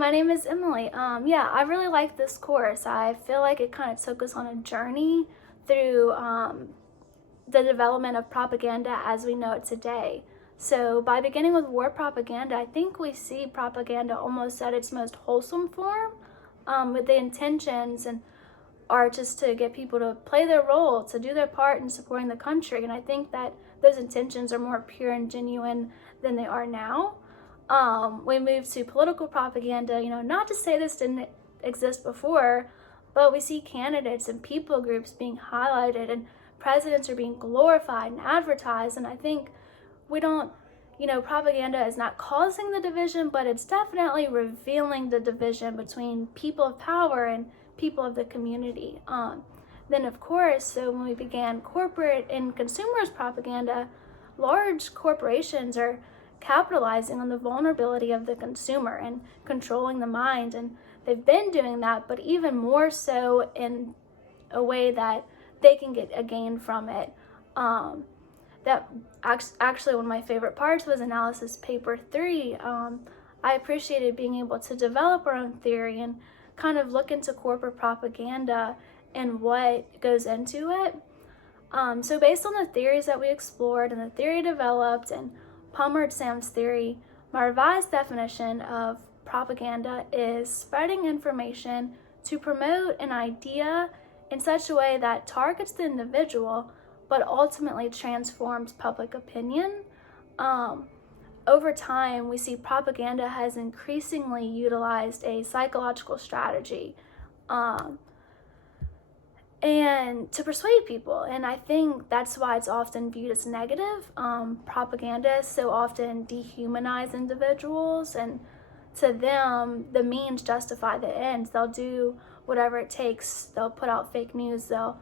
my name is Emily. Yeah, I really like this course. I feel like it kind of took us on a journey through the development of propaganda as we know it today. So by beginning with war propaganda, I think we see propaganda almost at its most wholesome form, with the intentions and are just to get people to play their role, to do their part in supporting the country. And I think that those intentions are more pure and genuine than they are now. We moved to political propaganda, not to say this didn't exist before, but we see candidates and people groups being highlighted and presidents are being glorified and advertised. And I think we don't, propaganda is not causing the division, but it's definitely revealing the division between people of power and people of the community. Then of course, so when we began corporate and consumers propaganda, large corporations are capitalizing on the vulnerability of the consumer and controlling the mind, and they've been doing that, but even more so in a way that they can get a gain from it. That actually one of my favorite parts was analysis paper 3. I appreciated being able to develop our own theory and kind of look into corporate propaganda and what goes into it. So based on the theories that we explored and the theory developed and Palmer and Sam's theory, my revised definition of propaganda is spreading information to promote an idea in such a way that targets the individual but ultimately transforms public opinion. Over time, we see propaganda has increasingly utilized a psychological strategy and to persuade people, and I think that's why it's often viewed as negative. Propaganda so often dehumanize individuals, and to them, the means justify the ends. They'll do whatever it takes. They'll put out fake news. They'll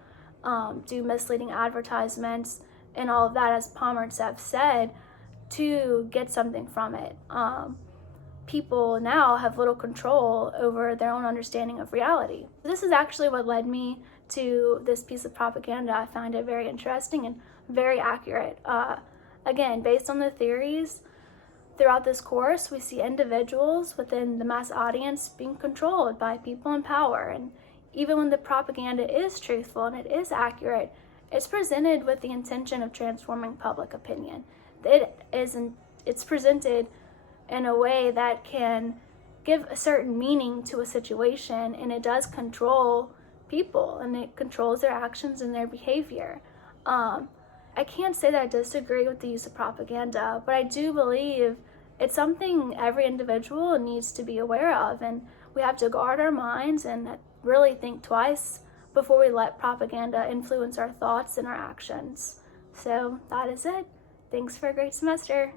do misleading advertisements and all of that, as Palmer and Sev said, to get something from it. People now have little control over their own understanding of reality. This is actually what led me to this piece of propaganda. I find it very interesting and very accurate. Again, based on the theories throughout this course, we see individuals within the mass audience being controlled by people in power. And even when the propaganda is truthful and it is accurate, it's presented with the intention of transforming public opinion. It's presented in a way that can give a certain meaning to a situation, and it does control people and it controls their actions and their behavior. I can't say that I disagree with the use of propaganda, but I do believe it's something every individual needs to be aware of, and we have to guard our minds and really think twice before we let propaganda influence our thoughts and our actions. So that is it. Thanks for a great semester.